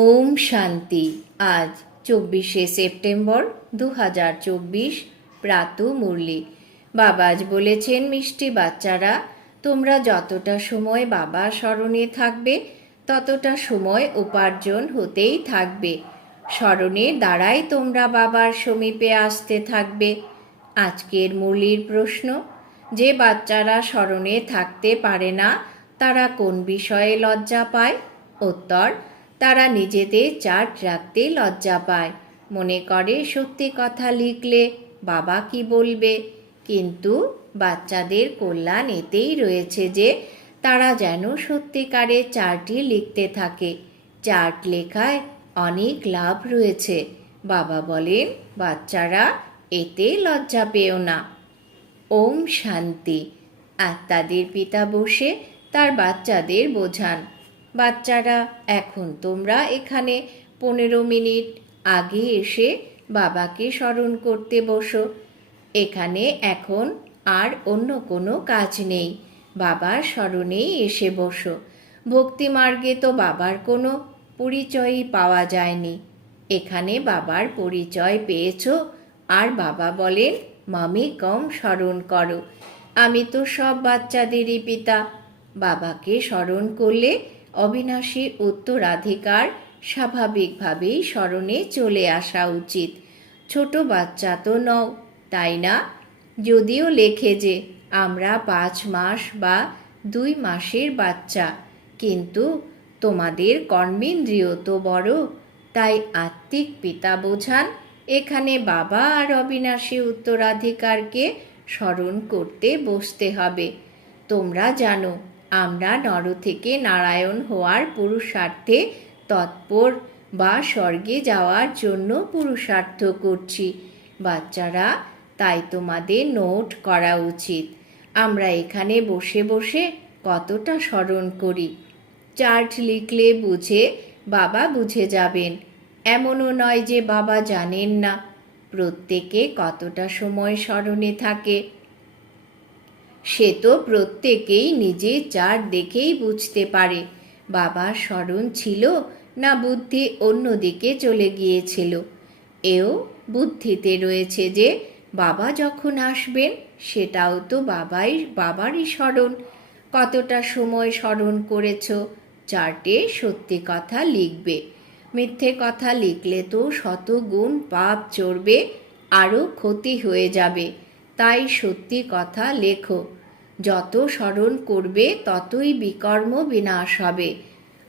ওম শান্তি। আজ চব্বিশে সেপ্টেম্বর দু হাজার চব্বিশ, প্রাত মুরলি। বাবাজ বলেছেন, মিষ্টি বাচ্চারা, তোমরা যতটা সময় বাবা স্মরণে থাকবে, ততটা সময় উপার্জন হতেই থাকবে। স্মরণের দ্বারাই তোমরা বাবার সমীপে আসতে থাকবে। আজকের মুরলির প্রশ্ন, যে বাচ্চারা স্মরণে থাকতে পারে না, তারা কোন বিষয়ে লজ্জা পায়? উত্তর তারা নিজেদের চার্ট রাখতে লজ্জা পায়। মনে করে, সত্যি কথা লিখলে বাবা কি বলবে? কিন্তু বাচ্চাদের কল্যাণ এতেই রয়েছে যে, তারা যেন সত্যিকারে চার্টই লিখতে থাকে। চার্ট লেখায় অনেক লাভ রয়েছে। বাবা বলেন, বাচ্চারা এতে লজ্জা পেও না। ওম শান্তি। আত্মাদের পিতা বসে তার বাচ্চাদের বোঝান। বাচ্চারা, এখন তোমরা এখানে পনেরো মিনিট আগে এসে বাবাকে স্মরণ করতে বসো। এখানে এখন আর অন্য কোনো কাজ নেই। বাবার স্মরণেই এসে বসো। ভক্তি মার্গে তো বাবার কোনো পরিচয়ই পাওয়া যায়নি। এখানে বাবার পরিচয় পেয়েছ। আর বাবা বলেন, মামি, কম স্মরণ করো। আমি তো সব বাচ্চাদেরই পিতা। বাবাকে স্মরণ করলে অবিনাশী উত্তরাধিকার স্বাভাবিকভাবেই স্মরণে চলে আসা উচিত। ছোট বাচ্চা তো নও, তাই না? যদিও লেখে যে, আমরা পাঁচ মাস বা দুই মাসের বাচ্চা। কিন্তু তোমাদের কর্মেন্দ্রিয় তো বড়। তাই আত্মিক পিতা বোঝান, এখানে বাবা আর অবিনাশী উত্তরাধিকারকে স্মরণ করতে বসতে হবে। তোমরা জানো আমরা নর থেকে নারায়ণ হওয়ার পুরুষার্থে তৎপর বা স্বর্গে যাওয়ার জন্য পুরুষার্থ করছি। বাচ্চারা, তাই তোমাদের নোট করা উচিত। আমরা এখানে বসে বসে কতটা স্মরণ করি। চার্ট লিখলে বুঝে বাবা বুঝে যাবেন। এমনও নয় যে বাবা জানেন না। প্রত্যেকে কতটা সময় স্মরণে থাকে। সে তো প্রত্যেকেই নিজে চার দেখেই বুঝতে পারে। বাবার স্মরণ ছিল না বুদ্ধি অন্যদিকে চলে গিয়েছিল। এও বুদ্ধিতে রয়েছে যে, বাবা যখন আসবেন, সেটাও তো বাবাই, বাবারই স্মরণ। কতটা সময় স্মরণ করেছ? চার্টে সত্যি কথা লিখবে। মিথ্যে কথা লিখলে তো শত গুণ পাপ চড়বে, আরও ক্ষতি হয়ে যাবে। তাই সত্যি কথা লেখো। যত স্মরণ করবে, ততই বিকর্ম বিনাশ হবে।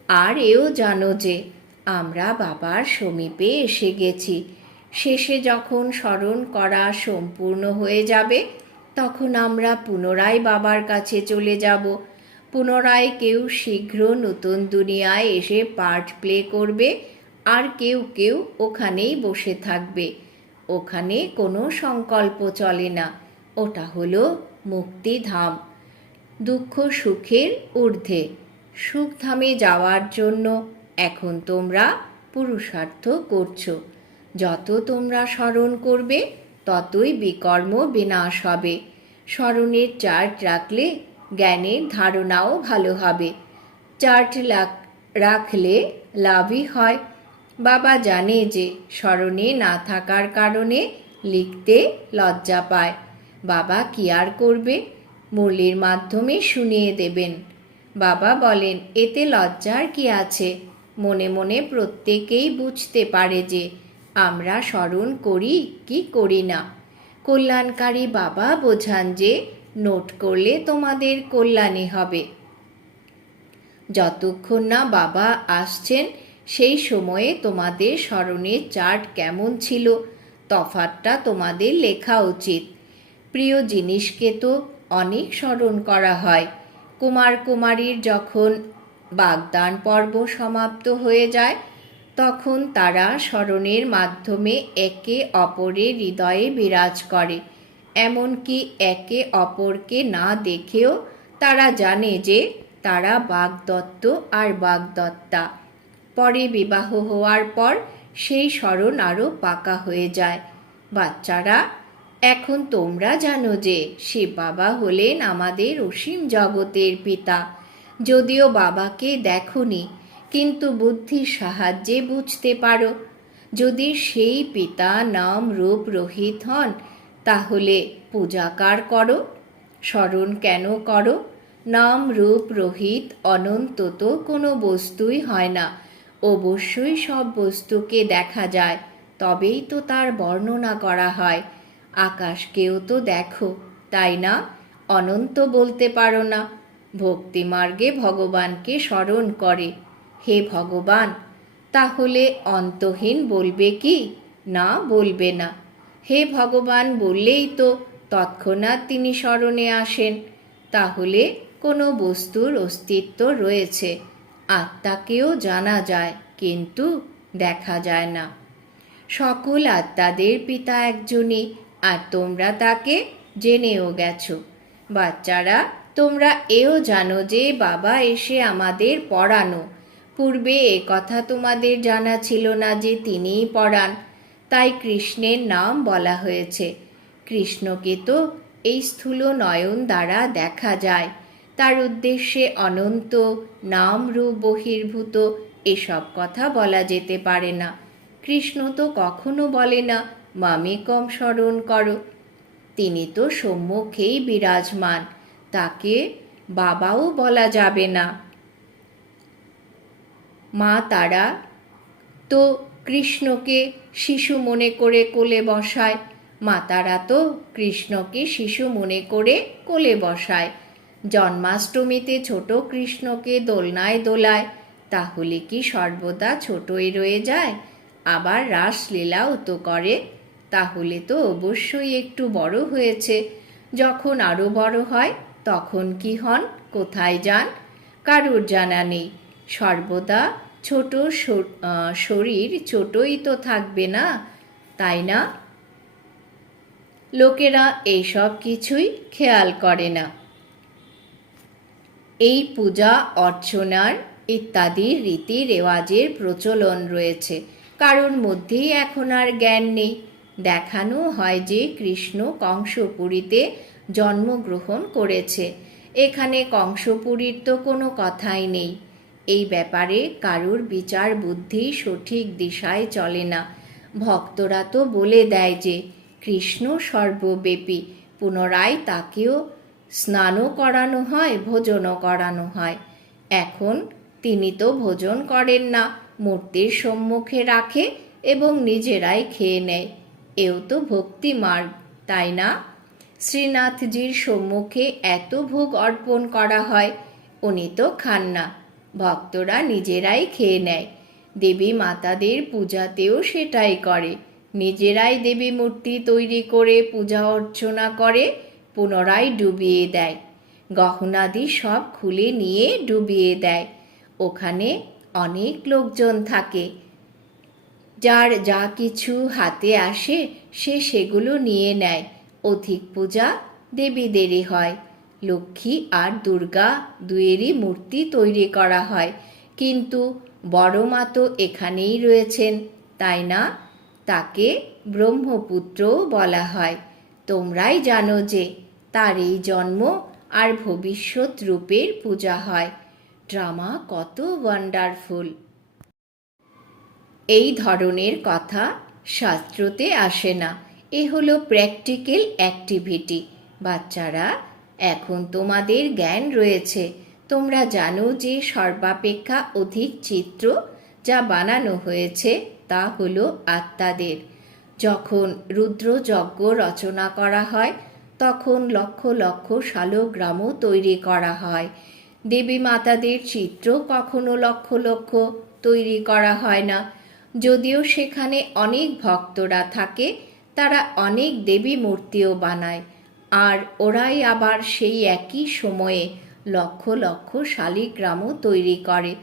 আর এও জানো যে, আমরা বাবার সমীপে এসে গেছি। শেষে যখন স্মরণ করা সম্পূর্ণ হয়ে যাবে, তখন আমরা পুনরায় বাবার কাছে চলে যাব। পুনরায় কেউ শীঘ্র নতুন দুনিয়ায় এসে পার্ট প্লে করবে, আর কেউ কেউ ওখানেই বসে থাকবে। ওখানে কোনো সংকল্প চলে না। ওটা হলো মুক্তিধাম। দুঃখ সুখের ঊর্ধ্বে। সুখধামে যাওয়ার জন্য এখন তোমরা পুরুষার্থ করছ। যত তোমরা স্মরণ করবে, ততই বিকর্ম বিনাশ হবে। স্মরণের চার্ট রাখলে জ্ঞানের ধারণাও ভালো হবে। চার্ট রাখলে লাভই হয়। বাবা জানে যে স্মরণে না থাকার কারণে লিখতে লজ্জা পায়। বাবা কি আর করবে? মুরলির মাধ্যমে শুনিয়ে দেবেন। বাবা বলেন, এতে লজ্জার কি আছে? মনে মনে প্রত্যেকেই বুঝতে পারে যে আমরা স্মরণ করি কি করি না। কল্যাণকারী বাবা বোঝান যে নোট করলে তোমাদের কল্যাণী হবে। যতক্ষণ না বাবা আসছেন, সেই সময়ে তোমাদের স্মরণের চার্ট কেমন ছিল? তফাতটা তোমাদের লেখা উচিত। প্রিয় জিনিসকে তো অনেক স্মরণ করা হয়। কুমার কুমারীর যখন বাগদান পর্ব সমাপ্ত হয়ে যায়, তখন তারা স্মরণের মাধ্যমে একে অপরের হৃদয়ে বিরাজ করে। এমনকি একে অপরকে না দেখেও তারা জানে যে তারা বাগদত্ত আর বাগদত্তা। পরে বিবাহ হওয়ার পর সেই স্মরণ আরও পাকা হয়ে যায়। বাচ্চারা এখন তোমরা জানো যে শিব বাবা হলেন আমাদের অসীম জগতের পিতা। যদিও বাবাকে দেখনি, কিন্তু বুদ্ধির সাহায্যে বুঝতে পারো। যদি সেই পিতা নাম রূপ রহিত হন, তাহলে পূজাকার করো স্মরণ কেন করো? নাম রূপ রহিত অনন্ত তো কোনো বস্তুই হয় না। অবশ্যই সব বস্তুকে দেখা যায়, তবেই তো তার বর্ণনা করা হয়। আকাশকেও তো দেখো, তাই না? অনন্ত বলতে পারো না। ভক্তিমার্গে ভগবানকে স্মরণ করে। হে ভগবান, তাহলে অন্তহীন বলবে কি? না, বলবে না। হে ভগবান, বললেই তো তৎক্ষণাৎ তিনি স্মরণে আসেন। তাহলে কোনো বস্তুর অস্তিত্ব রয়েছে। আত্মাকেও জানা যায়, কিন্তু দেখা যায় না। সকল আত্মাদের পিতা একজনই। আর তোমরা তাকে জেনেও গেছো। বাচ্চারা, তোমরা এও জানো যে বাবা এসে আমাদের পড়ানো। পূর্বে এ কথা তোমাদের জানা ছিল না যে তিনিই পড়ান। তাই কৃষ্ণের নাম বলা হয়েছে। কৃষ্ণকে তো এই স্থূল নয়ন দ্বারা দেখা যায়। তার উদ্দেশ্যে অনন্ত নাম রূপ বহির্ভূত এসব কথা বলা যেতে পারে না। কৃষ্ণ তো কখনো বলে না মামে কম স্মরণ করো। তিনি তো সম্মুখেই বিরাজমান, তাকে বাবাও বলা যাবে না। মা তারা তো কৃষ্ণকে শিশু মনে করে কোলে বসায় মাতারা তো কৃষ্ণকে শিশু মনে করে কোলে বসায়। জন্মাষ্টমীতে ছোট কৃষ্ণকে দোলনায় দোলায়, তাহলে কি সর্বদা ছোটই রয়ে যায়? আবার রাসলীলাও তো করে তাহলে তো অবশ্যই একটু বড় হয়েছে। যখন আরও বড় হয়, তখন কি হন? কোথায় যান? কারুর জানা নেই। সর্বদা ছোট শরীর ছোটই তো থাকবে না, তাই না? লোকেরা এইসব কিছুই খেয়াল করে না। এই পূজা, অর্চনার ইত্যাদি রীতি রেওয়াজের প্রচলন রয়েছে। কারোর মধ্যেই এখন আর জ্ঞান নেই। দেখানো হয় যে কৃষ্ণ কংসপুরীতে জন্মগ্রহণ করেছে। এখানে কংসপুরীর তো কোনো কথাই নেই। এই ব্যাপারে কারুর বিচার বুদ্ধি সঠিক দিশায় চলে না। ভক্তরা তো বলে দেয় যে কৃষ্ণ সর্বব্যাপী, পুনরায় তাকেও স্নানও করানো হয় ভোজনও করানো হয়। এখন তিনি তো ভোজন করেন না, মূর্তির সম্মুখে রাখে এবং নিজেরাই খেয়ে নেয়। এও তো ভক্তি মার্গ, তাই না? শ্রীনাথজির সম্মুখে এত ভোগ অর্পণ করা হয়, উনি তো খান না। ভক্তরা নিজেরাই খেয়ে নেয়। দেবী মাতাদের পূজাতেও সেটাই করে। নিজেরাই দেবী মূর্তি তৈরি করে পূজা অর্চনা করে, পুনরায় ডুবিয়ে দেয়। গহনাদি সব খুলে নিয়ে ডুবিয়ে দেয়। ওখানে অনেক লোকজন থাকে। যার যা কিছু হাতে আসে, সে সেগুলো নিয়ে নেয়। অধিক পূজা দেবীদেরই হয়। লক্ষ্মী আর দুর্গা দুয়েরই মূর্তি তৈরি করা হয়। কিন্তু বড় মা তো এখানেই রয়েছেন, তাই না? তাকে ব্রহ্মপুত্রও বলা হয়। তোমরাই জানো যে তার এই জন্ম আর ভবিষ্যৎ রূপের পূজা হয়। ড্রামা কত ওয়ান্ডারফুল এই ধরনের কথা শাস্ত্রতে আসে না। এ হলো প্র্যাকটিক্যাল অ্যাক্টিভিটি বাচ্চারা, এখন তোমাদের জ্ঞান রয়েছে। তোমরা জানো যে সর্বাপেক্ষা অধিক চিত্র যা বানানো হয়েছে তা হলো আত্মাদের। যখন রুদ্রযজ্ঞ রচনা করা হয়, তখন লক্ষ লক্ষ শালগ্রামও তৈরি করা হয়। দেবী মাতাদের চিত্র কখনো লক্ষ লক্ষ তৈরি করা হয় না। যদিও সেখানে অনেক ভক্তরা থাকে, তারা অনেক দেবী মূর্তিও বানায়, আর ওরাই আবার সেই একই সময়ে লক্ষ লক্ষ শালিগ্রামও তৈরি করে।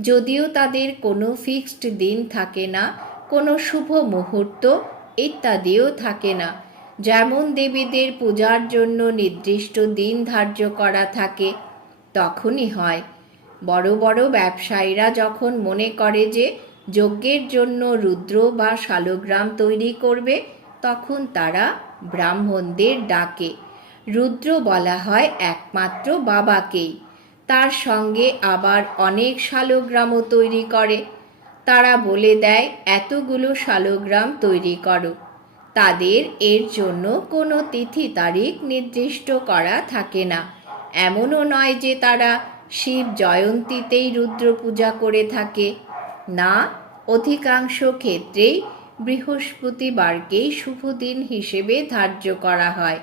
যদিও তাদের কোনো ফিক্সড দিন থাকে না, কোনো শুভ মুহূর্ত ইত্যাদিও থাকে না। যেমন দেবীদের পূজার জন্য নির্দিষ্ট দিন ধার্য করা থাকে, তখনই হয়। বড় বড় ব্যবসায়ীরা যখন মনে করে যে যজ্ঞের জন্য রুদ্র বা শালগ্রাম তৈরি করবে, তখন তারা ব্রাহ্মণদের ডাকে। রুদ্র বলা হয় একমাত্র বাবাকেই। তার সঙ্গে আবার অনেক শালগ্রামও তৈরি করে। তারা বলে দেয়, এতগুলো শালগ্রাম তৈরি করো। তাদের এর জন্য কোনো তিথি তারিখ নির্দিষ্ট করা থাকে না। এমনও নয় যে তারা শিব জয়ন্তীতেই রুদ্র পূজা করে থাকে। না, অধিকাংশ ক্ষেত্রেই বৃহস্পতিবারকেই শুভ দিন হিসেবে ধার্য করা হয়।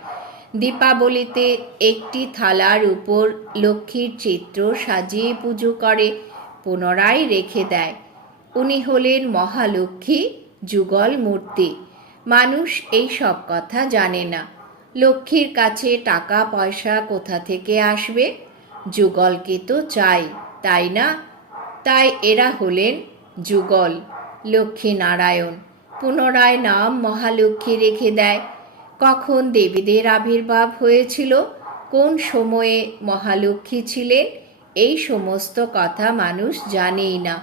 দীপাবলিতে একটি থালার উপর লক্ষ্মীর চিত্র সাজিয়ে পুজো করে, পুনরায় রেখে দেয়। উনি হলেন মহালক্ষ্মী যুগল মূর্তি। মানুষ এই সব কথা জানে না। লক্ষ্মীর কাছে টাকা, পয়সা কোথা থেকে আসবে? যুগলকে তো চাই, তাই না? তাই এরা হলেন যুগল, লক্ষ্মী নারায়ণ। পুনরায় নাম মহালক্ষ্মী রেখে দেয়। কখন দেবীদের আবির্ভাব হয়েছিল? কোন সময়ে মহালক্ষ্মী ছিলেন? এই সমস্ত কথা মানুষ জানেই না।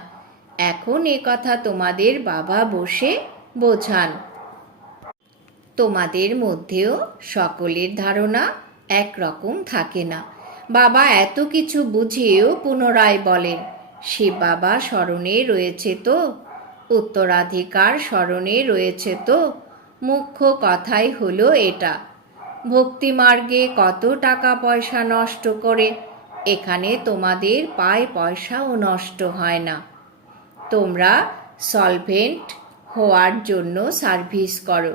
এখন এ কথা তোমাদের বাবা বসে বোঝান। তোমাদের মধ্যেও সকলের ধারণা একরকম থাকে না। বাবা এত কিছু বুঝিয়েও পুনরায় বলেন শিব বাবা স্মরণে রয়েছে তো? উত্তরাধিকার স্মরণে রয়েছে তো? মুখ্য কথাই হলো এটা। ভক্তিমার্গে কত টাকা পয়সা নষ্ট করে? এখানে তোমাদের পায় পয়সাও নষ্ট হয় না। তোমরা সলভেন্ট হওয়ার জন্য সার্ভিস করো।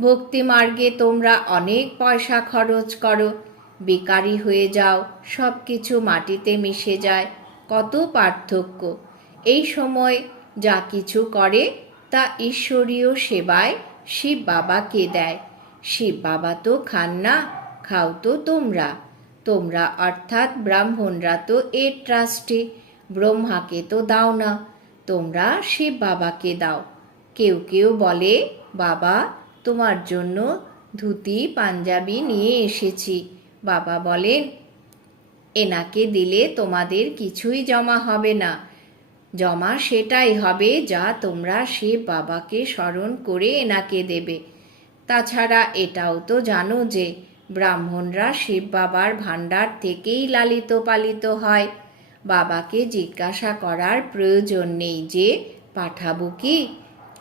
ভক্তিমার্গে তোমরা অনেক পয়সা খরচ করো। বেকারি হয়ে যাও সব কিছু মাটিতে মিশে যায়। কত পার্থক্য। এই সময় যা কিছু করে, তা ঈশ্বরীয় সেবায় শিব বাবাকে দেয়। শিব বাবা তো খান না, খাও তো তোমরা। তোমরা অর্থাৎ ব্রাহ্মণরা তো এর ট্রাস্টি, ব্রহ্মাকে তো দাও না। তোমরা শিব বাবাকে দাও। কেউ কেউ বলে, বাবা, তোমার জন্য ধুতি, পাঞ্জাবি নিয়ে এসেছি। বাবা বলেন এনাকে দিলে তোমাদের কিছুই জমা হবে না। জমা সেটাই হবে যা তোমরা শিব বাবাকে স্মরণ করে এনাকে দেবে। তাছাড়া এটাও তো জানো যে, ব্রাহ্মণরা শিব বাবার ভাণ্ডার থেকেই লালিত পালিত হয়। বাবাকে জিজ্ঞাসা করার প্রয়োজন নেই যে, পাঠাবো কি?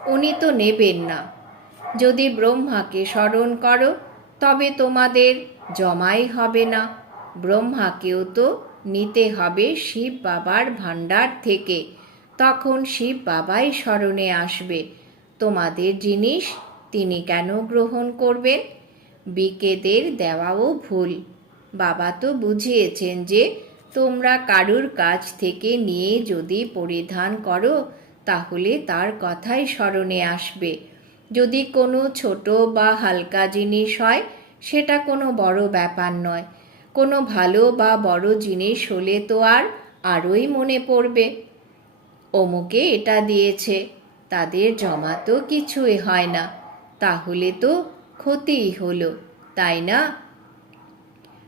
উনি তো নেবেন না। যদি ব্রহ্মাকে স্মরণ করো, তবে তোমাদের জমাই হবে না। ব্রহ্মাকেও তো নিতে হবে শিব বাবার ভাণ্ডার থেকে। তখন শিব বাবাই স্মরণে আসবে। তোমাদের জিনিস তিনি কেন গ্রহণ করবেন? বিকেদের দেওয়াও ভুল। বাবা তো বুঝিয়েছেন যে, তোমরা কারুর কাছ থেকে নিয়ে যদি পরিধান করো, তাহলে তার কথাই স্মরণে আসবে। যদি কোনো ছোট বা হালকা জিনিস হয়, সেটা কোনো বড় ব্যাপার নয়। কোনো ভালো বা বড় জিনিস হলে তো আর আরোই মনে পড়বে। অমুকে এটা দিয়েছে, তাদের জমা তো কিছুই হয় না। তাহলে তো ক্ষতিই হলো, তাই না?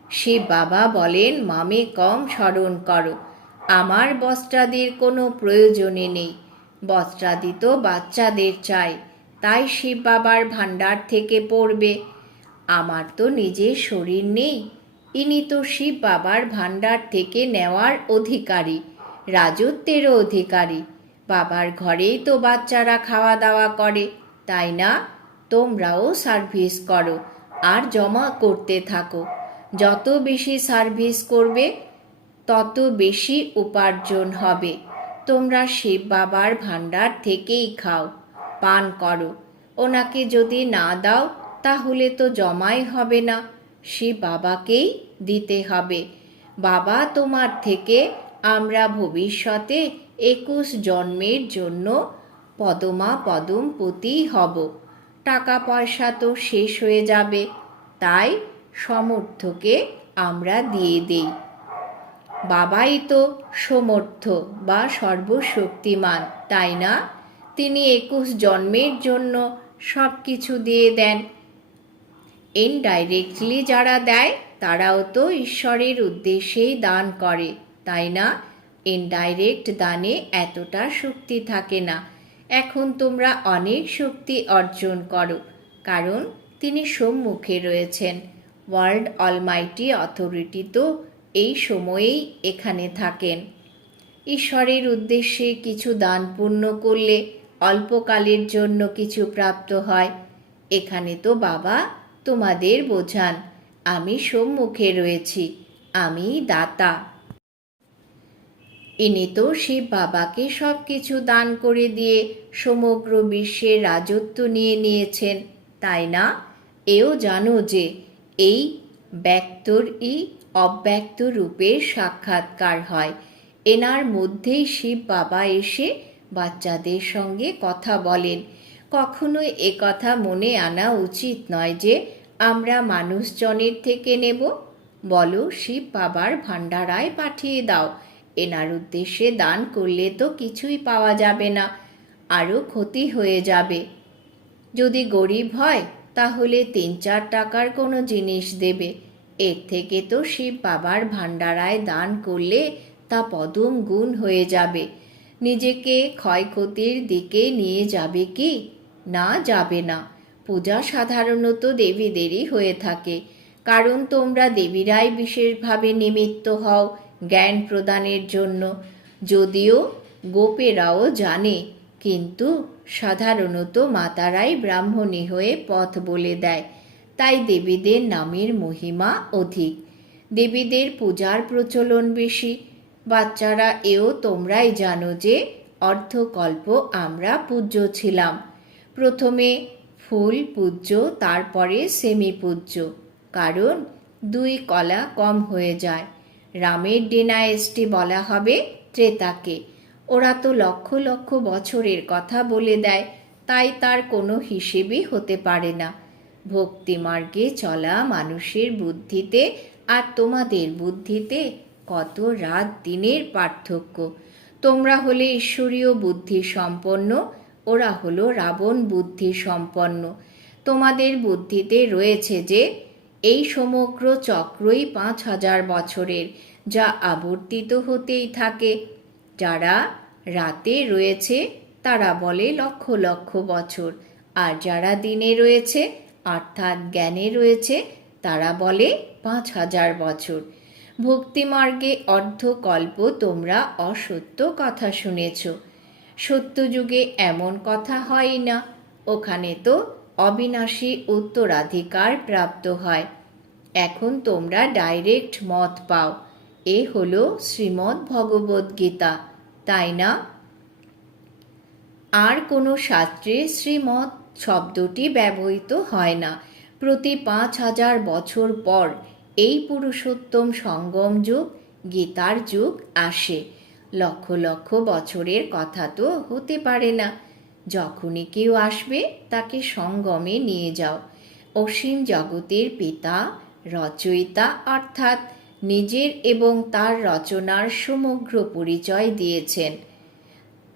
শিব বাবা বলেন, মামে কম স্মরণ করো, আমার বস্ত্রাদির কোনো প্রয়োজনে নেই। বস্ত্রাদি তো বাচ্চাদের চাই, তাই শিব বাবার ভাণ্ডার থেকে পড়বে। আমার তো নিজের শরীর নেই ইনি তো শিব বাবার ভাণ্ডার থেকে নেওয়ার অধিকারী, রাজত্বেরও অধিকারী। বাবার ঘরেই তো বাচ্চারা খাওয়া দাওয়া করে, তাই না? তোমরাও সার্ভিস করো, আর জমা করতে থাকো। যত বেশি সার্ভিস করবে, তত বেশি উপার্জন হবে। তোমরা শিব বাবার ভাণ্ডার থেকেই খাও, পান করো। ওনাকে যদি না দাও, তাহলে তো জমাই হবে না। শিব বাবাকেই দিতে হবে। বাবা তোমার থেকে আমরা ভবিষ্যতে একুশ জন্মের জন্য পদমা পদমপতি হব। টাকা পয়সা তো শেষ হয়ে যাবে, তাই সমর্থকে আমরা দিয়ে দেই। বাবাই তো সমর্থ বা সর্বশক্তিমান, তাই না? তিনি একুশ জন্মের জন্য সব কিছু দিয়ে দেন। ইনডাইরেক্টলি যারা দেয়, তারাও তো ঈশ্বরের উদ্দেশ্যেই দান করে, তাই না? ইনডাইরেক্ট দানে এতটা শক্তি থাকে না। এখন তোমরা অনেক শক্তি অর্জন করো, কারণ তিনি সম্মুখে রয়েছেন। ওয়ার্ল্ড অলমাইটি অথরিটি তো এই সময়েই এখানে থাকেন। ঈশ্বরের উদ্দেশ্যে কিছু দান পূর্ণ করলে অল্পকালের জন্য কিছু প্রাপ্ত হয়। এখানে তো বাবা তোমাদের বোঝান। আমি সম্মুখে রয়েছি। আমি দাতা। ইনি তো শিব বাবাকে সব কিছু দান করে দিয়ে সমগ্র বিশ্বের রাজত্ব নিয়ে নিয়েছেন, তাই না? এও জানো যে এই ব্যক্তরই অব্যক্ত রূপের সাক্ষাৎকার হয়। এনার মধ্যেই শিব বাবা এসে বাচ্চাদের সঙ্গে কথা বলেন। কখনোই এ কথা মনে আনা উচিত নয় যে আমরা মানুষজনের থেকে নেব। বলো, শিব বাবার ভাণ্ডারায় পাঠিয়ে দাও। এনার উদ্দেশ্যে দান করলে তো কিছুই পাওয়া যাবে না, আরও ক্ষতি হয়ে যাবে। যদি গরিব হয়, তাহলে তিন চার টাকার কোনো জিনিস দেবে। এর থেকে তো শিব বাবার ভাণ্ডারায় দান করলে তা পদম গুণ হয়ে যাবে। নিজেকে ক্ষয়ক্ষতির দিকে নিয়ে যাবে কি? না যাবে না। পূজা সাধারণত দেবীদেরই হয়ে থাকে। কারণ তোমরা দেবীরাই বিশেষভাবে নিমিত্ত হও জ্ঞান প্রদানের জন্য। যদিও গোপেরাও জানে, কিন্তু সাধারণত মাতারাই ব্রাহ্মণী হয়ে পথ বলে দেয়। তাই দেবীদের নামের মহিমা অধিক। দেবীদের পূজার প্রচলন বেশি। বাচ্চারা এও তোমরাই জানো যে অর্ধকল্প আমরা পূজ্য ছিলাম। প্রথমে ফুল পূজ্য, তারপরে সেমি পূজ্য কারণ দুই কলা কম হয়ে যায়। রামের ডিনায়েস্টি বলা হবে ত্রেতাকে। ওরা তো লক্ষ লক্ষ বছরের কথা বলে দেয়, তাই তার কোনো হিসেবই হতে পারে না। ভক্তিমার্গে চলা মানুষের বুদ্ধিতে আর তোমাদের বুদ্ধিতে কত রাত দিনের পার্থক্য। তোমরা হলে ঈশ্বরীয় বুদ্ধি সম্পন্ন ওরা হলো রাবণ বুদ্ধি সম্পন্ন। তোমাদের বুদ্ধিতে রয়েছে যে, এই সমগ্র চক্রই পাঁচ হাজার বছরের, যা আবর্তিত হতেই থাকে। যারা রাতে রয়েছে, তারা বলে লক্ষ লক্ষ বছর। আর যারা দিনে রয়েছে, অর্থাৎ জ্ঞানে রয়েছে, তারা বলে পাঁচ হাজার বছর। ভক্তিমার্গে অর্ধকল্প তোমরা অসত্য কথা শুনেছ। সত্যযুগে এমন কথা হয় না। ওখানে তো অবিনাশী উত্তরাধিকার প্রাপ্ত হয়। এখন তোমরা ডাইরেক্ট মত পাও। এ হলো শ্রীমদ্ ভগবদ্ গীতা, তাই না? আর কোনো শাস্ত্রে শ্রীমৎ শব্দটি ব্যবহৃত হয় না। প্রতি পাঁচ হাজার বছর পর এই পুরুষোত্তম সঙ্গম যুগ, গীতার যুগ আসে। লক্ষ লক্ষ বছরের কথা তো হতে পারে না। যখনই কেউ আসবে, তাকে সঙ্গমে নিয়ে যাও। অসীম জগতের পিতা, রচয়িতা অর্থাৎ নিজের এবং তার রচনার সমগ্র পরিচয় দিয়েছেন।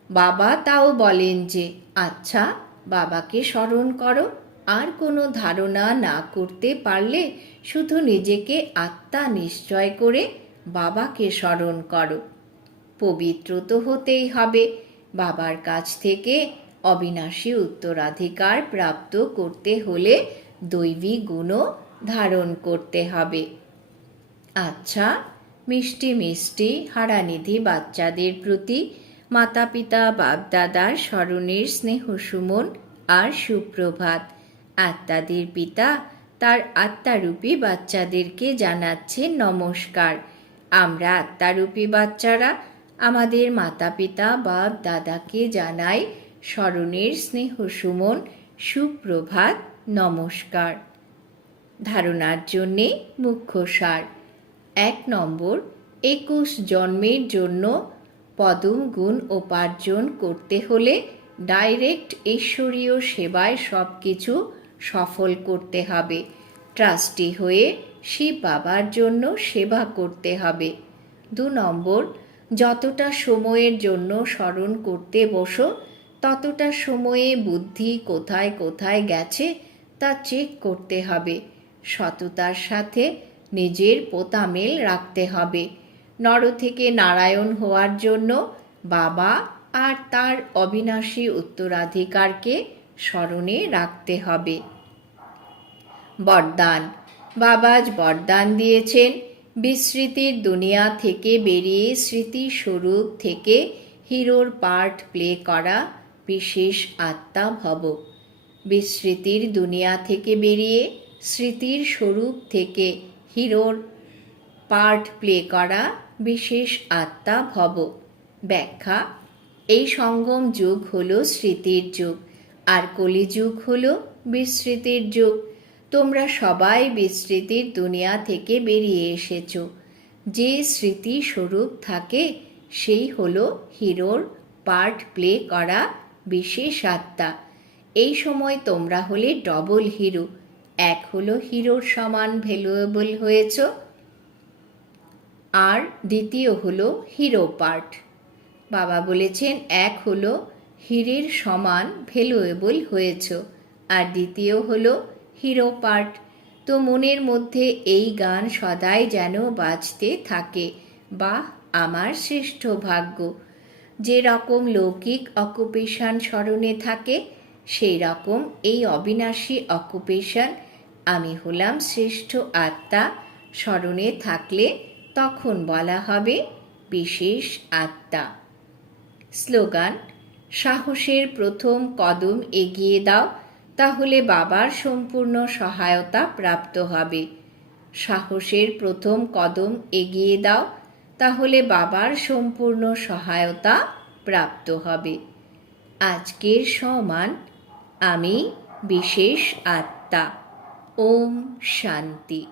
বাবা তাও বলেন যে আচ্ছা বাবাকে স্মরণ করো। আর কোনো ধারণা না করতে পারলে শুধু নিজেকে আত্মা নিশ্চয় করে বাবাকে স্মরণ করো। পবিত্র তো হতেই হবে। বাবার কাছ থেকে অবিনাশী উত্তরাধিকার প্রাপ্ত করতে হলে দৈবী গুণও ধারণ করতে হবে। আচ্ছা মিষ্টি মিষ্টি হারানিধি বাচ্চাদের প্রতি মাতা পিতা বাপদাদার স্মরণের স্নেহ সুমন আর সুপ্রভাত। আত্মাদের পিতা তার আত্মারূপী বাচ্চাদেরকে জানাচ্ছে নমস্কার। আমরা আত্মারূপী বাচ্চারা আমাদের মাতা পিতা বাপ দাদাকে জানাই স্মরণের স্নেহ সুমন, সুপ্রভাত, নমস্কার। ধারণার জন্যে মুখ্য সার, এক নম্বর, একুশ জন্মের জন্য পদম গুণ উপার্জন করতে হলে ডাইরেক্ট ঈশ্বরীয় সেবায় সব কিছু সফল করতে হবে। ট্রাস্টি হয়ে শিব বাবার জন্য সেবা করতে হবে। দু নম্বর যতটা সময়ের জন্য স্মরণ করতে বসো, ততটা সময়ে বুদ্ধি কোথায় কোথায় গেছে তা চেক করতে হবে। সততার সাথে নিজের পোতামেল রাখতে হবে। নর থেকে নারায়ণ হওয়ার জন্য বাবা আর তার অবিনাশী উত্তরাধিকারকে স্মরণে রাখতে হবে। বরদান। বাবাজ বরদান দিয়েছেন। বিস্মৃতির দুনিয়া থেকে বেরিয়ে স্মৃতি স্বরূপ থেকে হিরোর পার্ট প্লে করা বিশেষ আত্মা ভব। বিস্মৃতির দুনিয়া থেকে বেরিয়ে স্মৃতির স্বরূপ থেকে হিরোর পার্ট প্লে করা বিশেষ আত্মা ভব। ব্যাখ্যা, এই সঙ্গম যুগ হল স্মৃতির যুগ, আর কলিযুগ হল বিস্মৃতির যুগ। তোমরা সবাই বিস্মৃতির দুনিয়া থেকে বেরিয়ে এসেছ। যে স্মৃতি স্বরূপ থাকে, সেই হলো হিরোর পার্ট প্লে করা বিশেষ আত্মা। এই সময় তোমরা হলে ডবল হিরো। এক হলো হিরোর সমান ভ্যালুয়েবল হয়েছ। আর দ্বিতীয় হলো হিরো পার্ট। বাবা বলেছেন, এক হলো হীরের সমান ভ্যালুয়েবল হয়েছ। আর দ্বিতীয় হলো হিরো পার্ট। তো মনের মধ্যে এই গান সদাই যেন বাজতে থাকে। বা আমার শ্রেষ্ঠ ভাগ্য। যে রকম লৌকিক অকুপেশন স্মরণে থাকে, সেই রকম এই অবিনাশী অকুপেশন আমি হলাম শ্রেষ্ঠ আত্মা স্মরণে থাকলে তখন বলা হবে বিশেষ আত্মা। স্লোগান, সাহসের প্রথম কদম এগিয়ে দাও তাহলে বাবার সম্পূর্ণ সহায়তা প্রাপ্ত হবে। সাহসের প্রথম কদম এগিয়ে দাও, তাহলে বাবার সম্পূর্ণ সহায়তা প্রাপ্ত হবে। আজকের সমান, আমি বিশেষ আত্মা। ওম শান্তি।